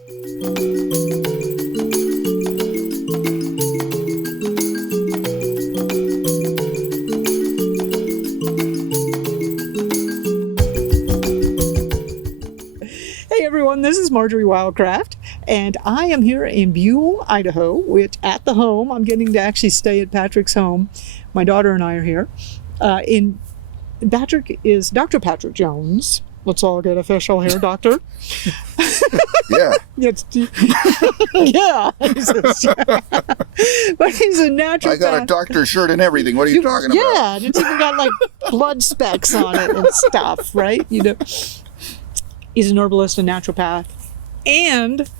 Hey everyone, this is Marjory Wildcraft, and I am here in Buell, Idaho, which at the home. I'm getting to actually stay at Patrick's home. My daughter and I are here. Patrick is Dr. Patrick Jones. Let's all get official here, Doctor. Yeah. Yeah. But he's a naturopath. I got a doctor shirt and everything. What are you talking about? Yeah, and it's even got like blood specks on it and stuff, right? You know, he's an herbalist, a naturopath, and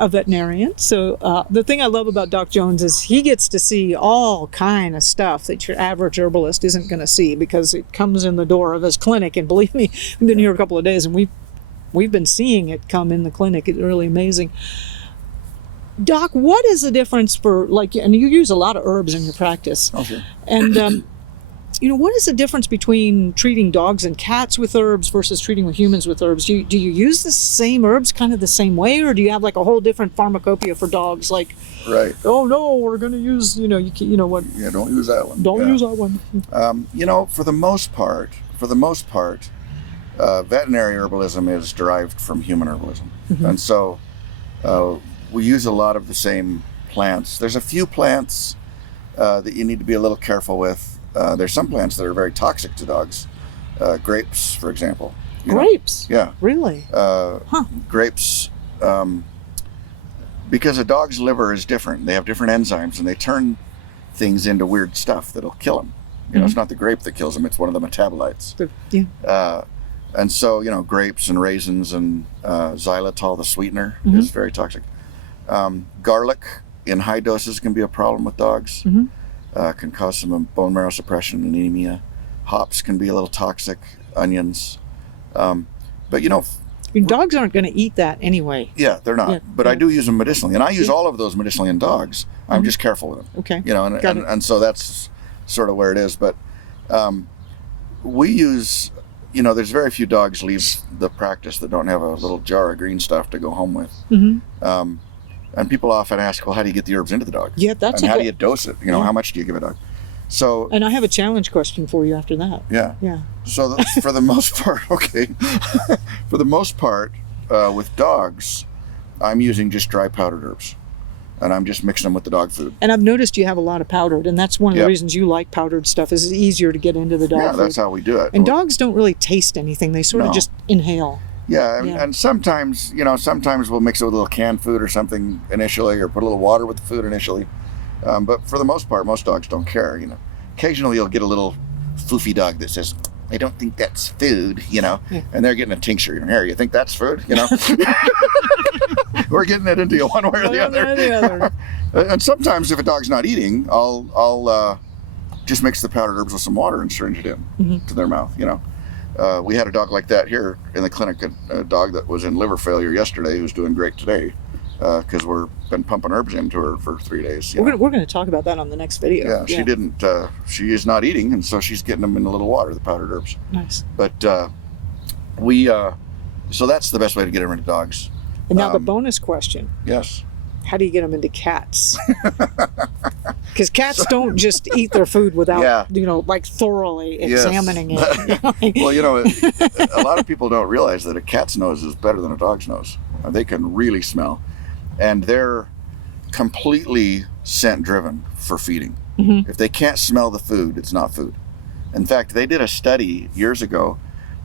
a veterinarian. So the thing I love about Doc Jones is he gets to see all kind of stuff that your average herbalist isn't going to see, because it comes in the door of his clinic. And believe me, we've been here a couple of days and we've been seeing it come in the clinic. It's really amazing. Doc, what is the difference for, like, and you use a lot of herbs in your practice. Okay. And you know, what is the difference between treating dogs and cats with herbs versus treating with humans with herbs? Do you use the same herbs kind of the same way, or do you have like a whole different pharmacopoeia for dogs? Like, right. Oh no, we're going to use, you know what? Yeah, don't use that one. Don't use that one. You know, for the most part, veterinary herbalism is derived from human herbalism, and so we use a lot of the same plants. There's a few plants that you need to be a little careful with. There's some plants that are very toxic to dogs. Grapes, for example. Grapes? Yeah. Really? Grapes, because a dog's liver is different. They have different enzymes, and they turn things into weird stuff that'll kill them. You know, it's not the grape that kills them, it's one of the metabolites. Yeah. And so, you know, grapes and raisins and xylitol, the sweetener, is very toxic. Garlic in high doses can be a problem with dogs. Can cause some bone marrow suppression and anemia. Hops can be a little toxic. Onions. But, you know... Dogs aren't going to eat that anyway. Yeah, they're not. Yeah, but I do use them medicinally. And I use all of those medicinally in dogs. I'm just careful with them. Okay. You know, and so that's sort of where it is. But we use... You know, there's very few dogs leave the practice that don't have a little jar of green stuff to go home with. And people often ask, well, how do you get the herbs into the dog? Yeah, that's and how do you dose it? You know, how much do you give a dog? So, and I have a challenge question for you after that. Yeah. Yeah. So for the most part, for the most part, with dogs, I'm using just dry powdered herbs, and I'm just mixing them with the dog food. And I've noticed you have a lot of powdered, and that's one of the reasons you like powdered stuff, is it's easier to get into the dog food. Yeah, that's how we do it. And dogs don't really taste anything. They sort of just inhale. Yeah, and sometimes, you know, we'll mix it with a little canned food or something initially, or put a little water with the food initially. But for the most part, most dogs don't care, you know. Occasionally you'll get a little foofy dog that says, I don't think that's food, you know, and they're getting a tincture. You know, here, you think that's food, you know? We're getting it into you one way or the other. And sometimes if a dog's not eating, I'll just mix the powdered herbs with some water and syringe it in to their mouth, you know. We had a dog like that here in the clinic, a dog that was in liver failure yesterday who's doing great today, because we've been pumping herbs into her for 3 days. We're going to talk about that on the next video. Yeah, she is not eating, and so she's getting them in a little water, the powdered herbs. Nice. But so that's the best way to get them into dogs. And now the bonus question. Yes. How do you get them into cats? Because cats don't just eat their food without, you know, like thoroughly examining it. Well, you know, a lot of people don't realize that a cat's nose is better than a dog's nose. They can really smell. And they're completely scent driven for feeding. If they can't smell the food, it's not food. In fact, they did a study years ago.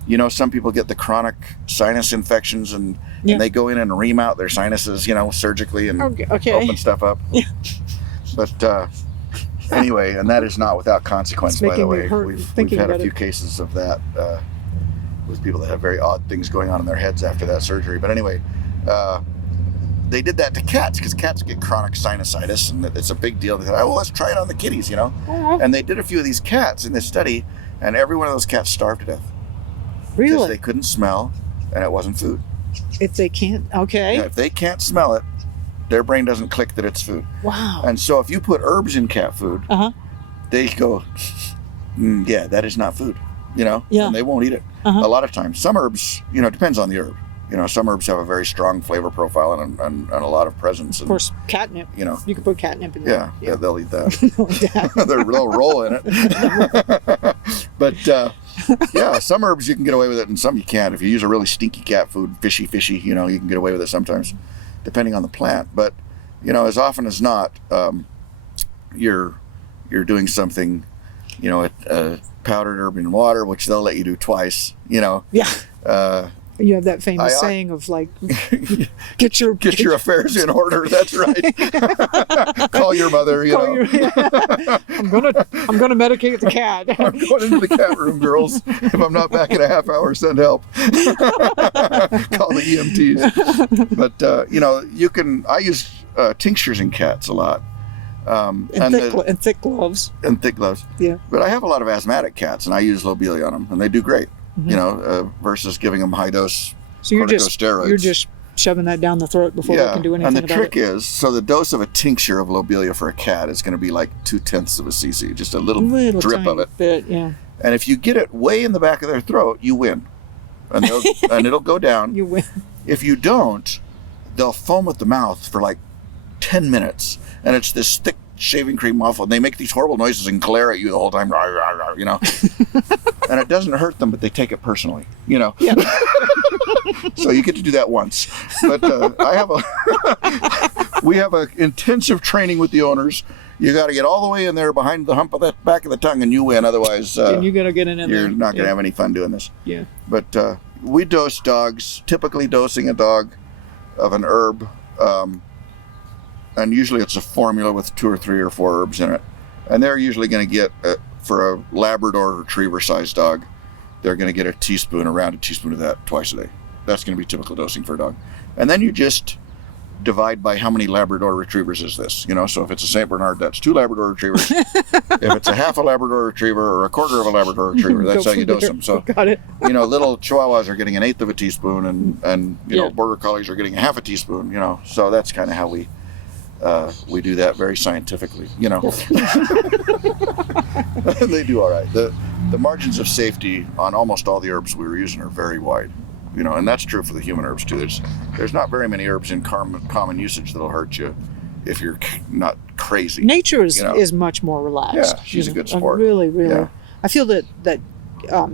You know, some people get the chronic sinus infections and they go in and ream out their sinuses, you know, surgically and open stuff up. Yeah. But anyway, and that is not without consequence, by the way. We've had a few cases of that with people that have very odd things going on in their heads after that surgery. But anyway, they did that to cats, because cats get chronic sinusitis, and it's a big deal. They thought, oh, well, let's try it on the kitties, you know. And they did a few of these cats in this study, and every one of those cats starved to death. Really? Because they couldn't smell, and it wasn't food. If they can't, if they can't smell it, their brain doesn't click that it's food. Wow. And so if you put herbs in cat food, they go, yeah, that is not food, you know? Yeah. And they won't eat it. A lot of times. Some herbs, you know, it depends on the herb. Some herbs have a very strong flavor profile and a lot of presence. Of course, catnip. You can put catnip in there. Yeah, they'll eat that. They'll roll in it. But some herbs you can get away with it, and some you can't. If you use a really stinky cat food, fishy, you can get away with it sometimes, depending on the plant. But as often as not, you're doing something, a powdered herb in water, which they'll let you do twice. Yeah. You have that famous saying of like, get your affairs in order. That's right. Call your mother. I'm gonna medicate the cat. I'm going into the cat room, girls. If I'm not back in a half hour, send help. Call the EMTs. But you can. I use tinctures in cats a lot. And thick gloves. And thick gloves. Yeah. But I have a lot of asthmatic cats, and I use lobelia on them, and they do great. Versus giving them high dose corticosteroids. You're just shoving that down the throat before they can do anything about it. And the trick is, so the dose of a tincture of lobelia for a cat is going to be like 0.2 of a cc, just a little drip of it. Bit, yeah. And if you get it way in the back of their throat, you win, and it'll go down. You win. If you don't, they'll foam at the mouth for like 10 minutes, and it's this thick shaving cream muffle, and they make these horrible noises and glare at you the whole time, and it doesn't hurt them, but they take it personally, Yeah. So you get to do that once, but we have a intensive training with the owners. You got to get all the way in there behind the hump of that back of the tongue, and you win. Otherwise, and you got to get in there. You're not going to have any fun doing this. Yeah. But we dose dogs, typically dosing a dog of an herb. And usually it's a formula with 2 or 3 or 4 herbs in it. And they're usually going to get, for a Labrador retriever sized dog, they're going to get a rounded teaspoon of that twice a day. That's going to be typical dosing for a dog. And then you just divide by how many Labrador retrievers is this. So if it's a St. Bernard, that's 2 Labrador retrievers. If it's a half a Labrador retriever or a quarter of a Labrador retriever, that's how you dose them. So, got it. Little Chihuahuas are getting 1/8 of a teaspoon, and Border Collies are getting 1/2 a teaspoon, So that's kind of how we do that very scientifically, They do all right. The margins of safety on almost all the herbs we were using are very wide, and that's true for the human herbs too. There's not very many herbs in common usage that'll hurt you if you're not crazy. Nature is much more relaxed. Yeah, she's a good sport. Really. Yeah. I feel that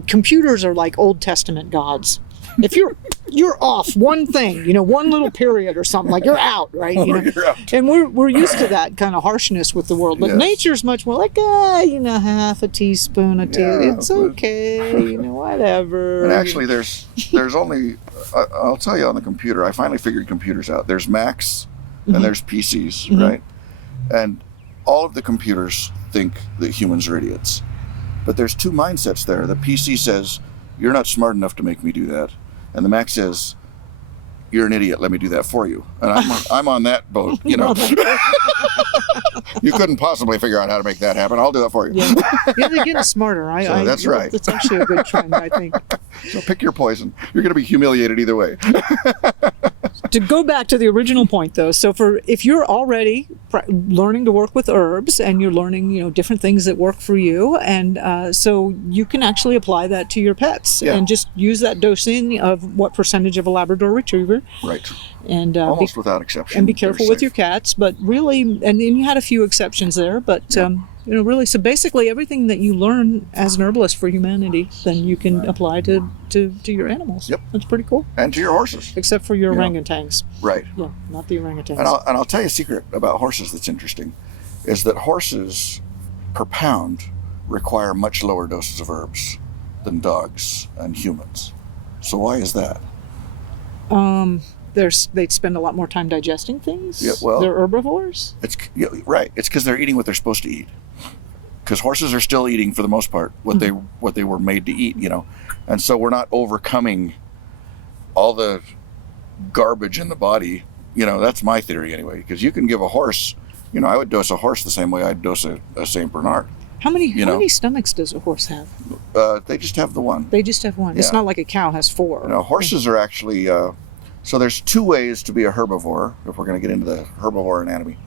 computers are like Old Testament gods. If you're off one thing, one little period or something, like you're out, right? You're out. And we're used to that kind of harshness with the world. But nature's much more like, half a teaspoon of tea. It's okay, whatever. And actually, there's only, I'll tell you on the computer, I finally figured computers out. There's Macs and there's PCs, right? And all of the computers think that humans are idiots. But there's 2 mindsets there. The PC says, you're not smart enough to make me do that. And the Mac says, you're an idiot, let me do that for you. And I'm on that boat, You couldn't possibly figure out how to make that happen. I'll do that for you. Yeah, they're getting smarter. That's right. That's actually a good trend, I think. So pick your poison. You're going to be humiliated either way. To go back to the original point, though, so if you're already learning to work with herbs and you're learning, different things that work for you, and so you can actually apply that to your pets and just use that dosing of what percentage of a Labrador Retriever. Right. And almost without exception. And be careful with your cats, but really, and you had a few exceptions there, but really, so basically everything that you learn as an herbalist for humanity, then you can apply to your animals. Yep. That's pretty cool. And to your horses. Except for your orangutans. Right. Yeah, not the orangutans. And I'll tell you a secret about horses that's interesting, is that horses per pound require much lower doses of herbs than dogs and humans. So why is that? They spend a lot more time digesting things. Yeah, well, they're herbivores. Right. It's because they're eating what they're supposed to eat. Because horses are still eating, for the most part, what they were made to eat, and so we're not overcoming all the garbage in the body. That's my theory anyway. Because you can give a horse, I would dose a horse the same way I'd dose a Saint Bernard. How many stomachs does a horse have? They just have the one. They just have one. Yeah. It's not like a cow has 4. Horses are actually. So there's 2 ways to be a herbivore. If we're going to get into the herbivore anatomy.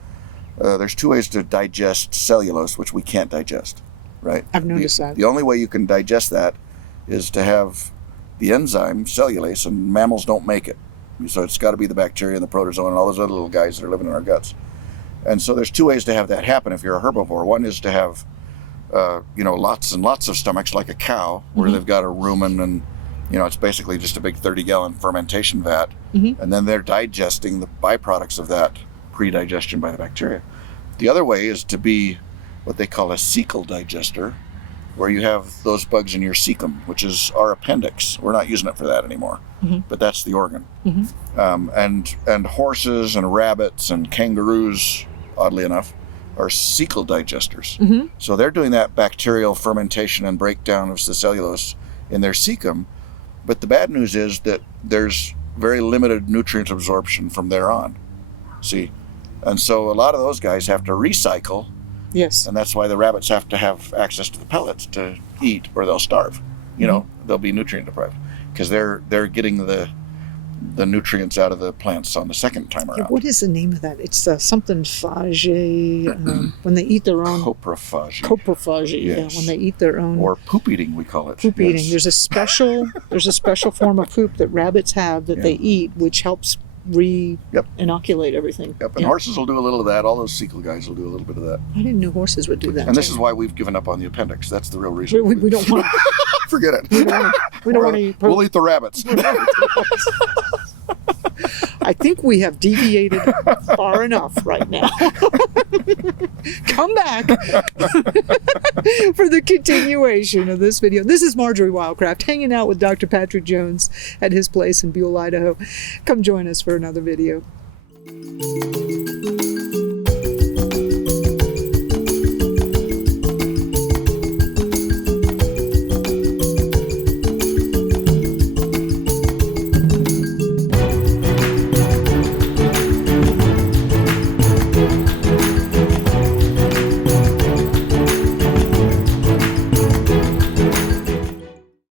There's 2 ways to digest cellulose, which we can't digest, right? I've noticed that. The only way you can digest that is to have the enzyme cellulase, and mammals don't make it. So it's got to be the bacteria and the protozoan and all those other little guys that are living in our guts. And so there's two ways to have that happen if you're a herbivore. One is to have, lots and lots of stomachs like a cow, where they've got a rumen and, it's basically just a big 30-gallon fermentation vat. And then they're digesting the byproducts of that pre-digestion by the bacteria. The other way is to be what they call a cecal digester, where you have those bugs in your cecum, which is our appendix. We're not using it for that anymore, but that's the organ. And horses and rabbits and kangaroos, oddly enough, are cecal digesters. So they're doing that bacterial fermentation and breakdown of the cellulose in their cecum. But the bad news is that there's very limited nutrient absorption from there on. See? And so a lot of those guys have to recycle. Yes. And that's why the rabbits have to have access to the pellets to eat, or they'll starve. They'll be nutrient deprived because they're getting the nutrients out of the plants on the second time around. What is the name of that? It's something phage, when they eat their own. Coprophagy. Coprophagy, Yes. yeah, when they eat their own. Or poop eating, we call it. Poop eating. There's a special form of poop that rabbits have that they eat, which helps inoculate everything. Yep, and horses will do a little of that. All those cecal guys will do a little bit of that. I didn't know horses would do that. And this is why we've given up on the appendix. That's the real reason. We don't want to. Forget it. We don't want to eat poop. We'll eat the rabbits. I think we have deviated far enough right now. Come back for the continuation of this video. This is Marjory Wildcraft hanging out with Dr. Patrick Jones at his place in Buell, Idaho. Come join us for another video.